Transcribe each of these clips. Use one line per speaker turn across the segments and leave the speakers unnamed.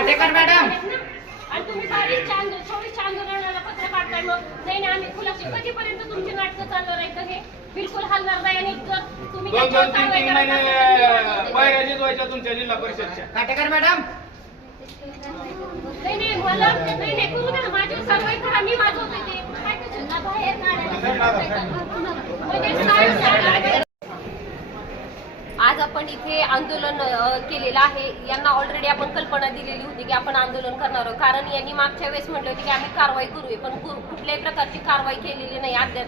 Watekar madam आणि तुम्ही
बारीक
छोटी
आंदोलनाला पत्र
काढताय
मग.
नाही
आम्ही
खुलाशी
कधीपर्यंत तुमची नाटकं चालू राहायचं
हे बिलकुल हलणार नाही आणि जर तुम्ही तुमच्या मॅडम
नाही नाही मला नाही नाही करू द्या माझी सर्वाई मी माझं होते ते. काय बाहेर काढायला आपण इथे आंदोलन केलेलं आहे. यांना ऑलरेडी आपण कल्पना दिलेली होती की आपण आंदोलन करणार आहोत. कारण यांनी मागच्या वेळेस म्हटलं होते की आम्ही कारवाई करूया पण कुठल्याही प्रकारची कारवाई केलेली नाही अद्याप.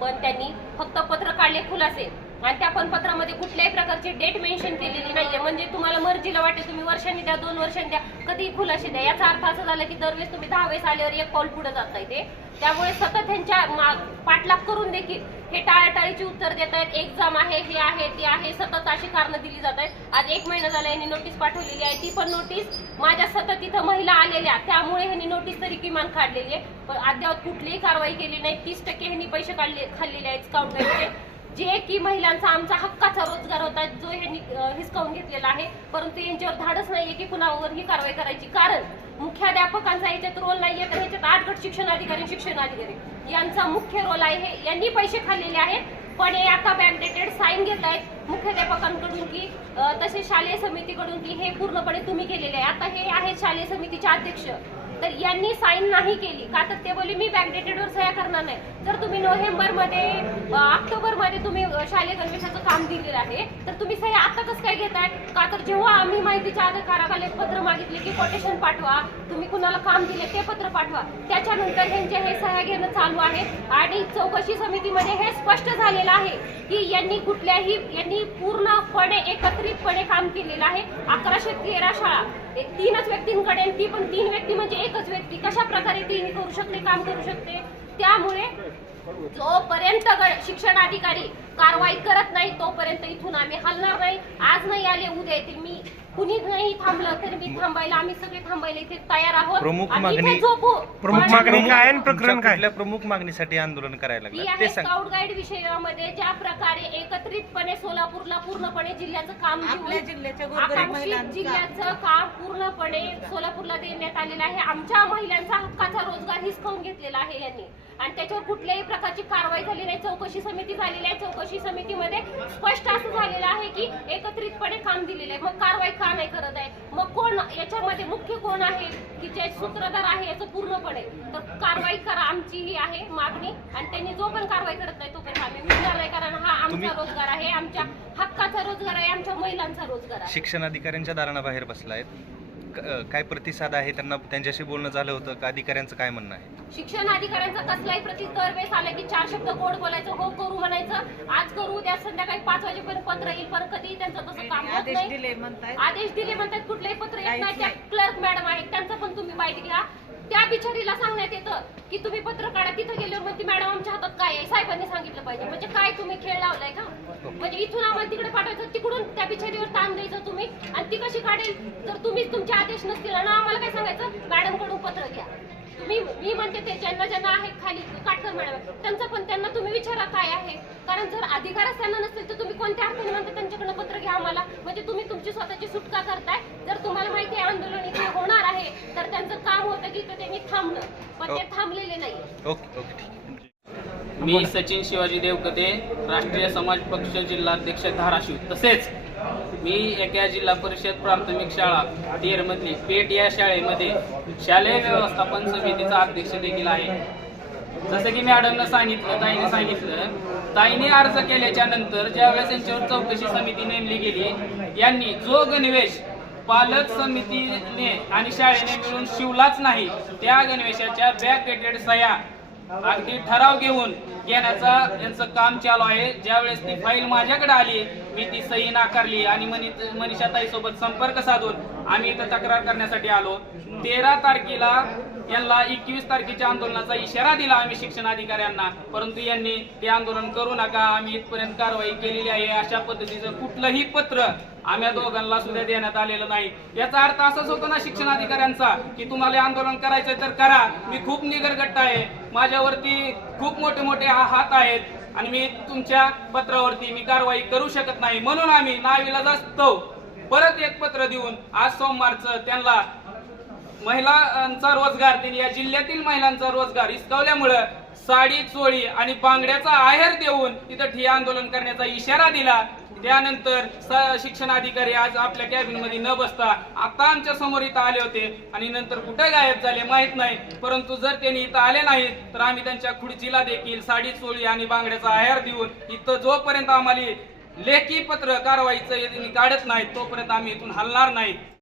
पण त्यांनी फक्त पत्र काढले खुलासे. आणि त्या पण पत्रामध्ये कुठल्याही प्रकारची डेट मेन्शन केलेली नाहीये. म्हणजे तुम्हाला मर्जीला वाटते तुम्ही वर्षांनी द्या दोन वर्षांनी द्या कधीही खुलासे द्या. याचा अर्थ असा झाला की दरवेळेस तुम्ही दहा वेळेस आल्यावर एक पाऊल पुढे नाही ते. त्यामुळे सतत त्यांच्या मा- पाठलाग करून देखील हे टाळाटाळीची उत्तर देत आहेत. एक्झाम आहे हे आहे ते आहे. सतत अशी कारणं दिली जात आहेत. आज एक महिना झाला यांनी नोटीस पाठवलेली आहे. ती पण नोटीस माझ्या सतत इथं महिला आलेल्या त्यामुळे ह्यांनी नोटीस तरी किमान काढलेली आहे. पण अद्याप कुठलीही कारवाई केली नाही. तीस टक्के ह्यांनी पैसे काढले खाल्लेले आहेत स्काउट जे की महिलांचा आमचा हक्काचा रोजगार होता जो ह्यांनी हिसकावून घेतलेला आहे. परंतु यांच्यावर धाडच नाहीये की कुणावरही कारवाई करायची. कारण मुख्याध्यापकांचा याच्यात रोल नाहीये तर ह्याच्यात आठ गट शिक्षण अधिकारी शिक्षण अधिकारी. यांचा मुख्य रोल आहे हे. यांनी पैसे खाल्लेले आहेत पण हे आता बॅकडेटेड साईन घेत आहेत मुख्याध्यापकांकडून की तसेच तसे शालेय समितीकडून की हे पूर्णपणे तुम्ही केलेले आहे. आता हे आहेत शालेय समितीचे अध्यक्ष. तर यांनी साईन नाही केली. का तर ते बोलले मी बॅकडेटेडवर सह्या करणार नाही. जर तुम्ही नोव्हेंबरमध्ये ऑक्टोबरमध्ये तुम्ही शालेय गणवेशाचं काम दिलेलं आहे तर तुम्ही सह्या आता कसं काय घेताय? का तर जेव्हा आम्ही माहितीच्या अधिकाराखाली पत्र मागितले की कोटेशन पाठवा तुम्ही कुणाला काम दिले ते पत्र पाठवा. त्याच्यानंतर ह्यांचे हे सह्या घेणं चालू आहे. आणि चौकशी समितीमध्ये हे स्पष्ट झालेलं आहे की यांनी कुठल्याही यांनी पूर्णपणे एकत्रितपणे काम केलेलं आहे. अकराशे तेरा शाळा. तीनच व्यक्तींकडे ती पण तीन व्यक्ती म्हणजे एकच व्यक्ती. कशा प्रकारे ती करू शकते काम करू शकते? त्यामुळे जोपर्यंत ग- शिक्षण अधिकारी कारवाई करत नाही तोपर्यंत इथून आम्ही हलणार नाही. आज नाही आले उद्या येतील. मी कुणी नाही थांबलं तरी मी थांबायला आम्ही सगळे थांबायला इथे तयार आहोत.
प्रमुख
आणि
मागणी-
झोपू.
प्रमुख मागणी काय
तुमच्या
प्रकरण काय?
कुठल्या प्रमुख मागणीसाठी आंदोलन करायला
ती
लागलं
आहे
ते सांग.
स्काउट गाईड विषयामध्ये ज्या प्रकारे एकत्रितपणे सोलापूरला पूर्णपणे जिल्ह्याचं काम घेऊन
आपल्या जिल्ह्याच्या गोरगरीब
आकांक्षित
महिलांचा-
जिल्ह्याचं काम पूर्णपणे सोलापूरला देण्यात आलेलं आहे. आमच्या महिलांचा हक्काचा रोजगार हिसकावून घेतलेला आहे यांनी. आणि त्याच्यावर कुठल्याही प्रकारची कारवाई झाली नाही. चौकशी समिती झालेली आहे. चौकशी समितीमध्ये स्पष्ट असं झालेलं आहे की एकत्रितपणे काम दिलेलं आहे. मग कारवाई का नाही करत आहे? मग कोण याच्यामध्ये मुख्य कोण आहे? की जे सूत्रधार आहे याचं पूर्णपणे. तर कारवाई करा आमची ही आहे मागणी. आणि त्यांनी जो पण कारवाई करत नाही तोपर्यंत आम्ही मिळणार नाही कारण हा आमचा रोजगार आहे आमच्या हक्काचा रोजगार आहे आमच्या महिलांचा रोजगार आहे.
शिक्षण अधिकाऱ्यांच्या दारानं बसलायत क- अं, काय प्रतिसाद आहे त्यांना त्यांच्याशी बोलणं झालं होतं का? अधिकाऱ्यांचं काय म्हणणं आहे?
शिक्षण अधिकाऱ्यांचा कसलाही प्रतिकर वेळेस आला की चार शब्द गोड बोलायचं हो करू म्हणायचं आज करू उद्या संध्याकाळी पाच वाजेपर्यंत पत्र येईल पण कधी त्यांचं तसं काम होत
आदेश
नाही. आदेश दिले म्हणतात कुठलेही पत्र येत नाही. त्या. क्लर्क मॅडम आहेत त्यांचं पण तुम्ही माहिती घ्या. त्या बिचारीला सांगण्यात येतं की तुम्ही पत्र काढा तिथं गेल्यावर म्हणते मॅडम आमच्या हातात काय आहे? साहेबांनी सांगितलं पाहिजे. म्हणजे काय तुम्ही खेळ लावलाय का? म्हणजे इथून आम्हाला तिकडे पाठवायचं तिकडून त्या बिचारीवर ताण द्यायचं तुम्ही. आणि ती कशी काढेल? तर तुम्हीच तुमचे आदेश नसतील. आणि आम्हाला काय सांगायचं? मॅडमकडून पत्र घ्या. तुम्ही मी म्हणते ते ज्यांना ज्यांना आहेत खाली काटकर मॅडम. त्यांचं पण त्यांना तुम्ही विचारा काय आहे. कारण जर अधिकारच त्यांना नसतील तर तुम्ही कोणत्या अर्थाने म्हणता त्यांच्याकडनं पत्र घ्या आम्हाला? म्हणजे तुम्ही तुमची स्वतःची सुटका करताय. जर तुम्हाला माहिती आहे आंदोलन इथे होणार आहे तर त्यांचं काम होतं की इथं त्यांनी थांबलं. पण ते थांबलेले नाही.
ओके ओके ठीक
मी सचिन शिवाजी देवकते राष्ट्रीय समाज पक्ष जिल्हाध्यक्ष धाराशिव. तसेच मी एका जिल्हा परिषद प्राथमिक शाळा तेरमधली पेठ या शाळेमध्ये शालेय व्यवस्थापन समितीचा अध्यक्ष देखील आहे. जसं की मॅडमनं सांगितलं ताईने सांगितलं ताईने अर्ज केल्याच्यानंतर ज्यावेळेस त्यांच्यावर चौकशी समिती नेमली गेली यांनी जो गणवेश पालक समितीने आणि शाळेने मिळून शिवलाच नाही त्या गणवेशाच्या बॅक सह्या अगदी ठराव घेऊन घेण्याचा त्यांचं काम चालू आहे. ज्यावेळेस ती फाईल माझ्याकडे आली मी ती सही नाकारली आणि मनीषाताई सोबत संपर्क साधून आम्ही इथं तक्रार करण्यासाठी आलो. तेरा तारखेला यांना एकवीस तारखेच्या आंदोलनाचा इशारा दिला आम्ही शिक्षण अधिकाऱ्यांना. परंतु यांनी ते आंदोलन करू नका आम्ही इथपर्यंत कारवाई केलेली आहे. अशा पद्धतीचं कुठलंही पत्र आम्ही दोघांना सुद्धा देण्यात आलेलं नाही. याचा अर्थ असाच होतो ना शिक्षण अधिकाऱ्यांचा की तुम्हाला आंदोलन करायचं तर करा. मी खूप निगरगट्ट आहे. माझ्यावरती खूप मोठे मोठे हा- हात आहेत आणि मी तुमच्या पत्रावरती मी कारवाई करू शकत नाही. म्हणून आम्ही नावीला जास्तो परत एक पत्र देऊन आज सोमवारचं त्यांना महिलांचा रोजगार त्यांनी या जिल्ह्यातील महिलांचा रोजगार हिसकावल्यामुळं साडी चोळी आणि बांगड्याचा आहेर देऊन तिथं ठिय्या आंदोलन करण्याचा इशारा दिला. त्यानंतर स- शिक्षणाधिकारी आज आपल्या कॅबिनमध्ये न बसता आता आमच्यासमोर इथं आले होते. आणि नंतर कुठे गायब झाले माहीत नाही. परंतु जर त्यांनी इथं आले नाहीत तर आम्ही त्यांच्या खुर्चीला देखील साडी चोळी आणि बांगड्याचा आहार देऊन इथं जोपर्यंत आम्हाला लेखी पत्र कारवाईचं काढत नाहीत तोपर्यंत आम्ही इथून हलणार नाहीत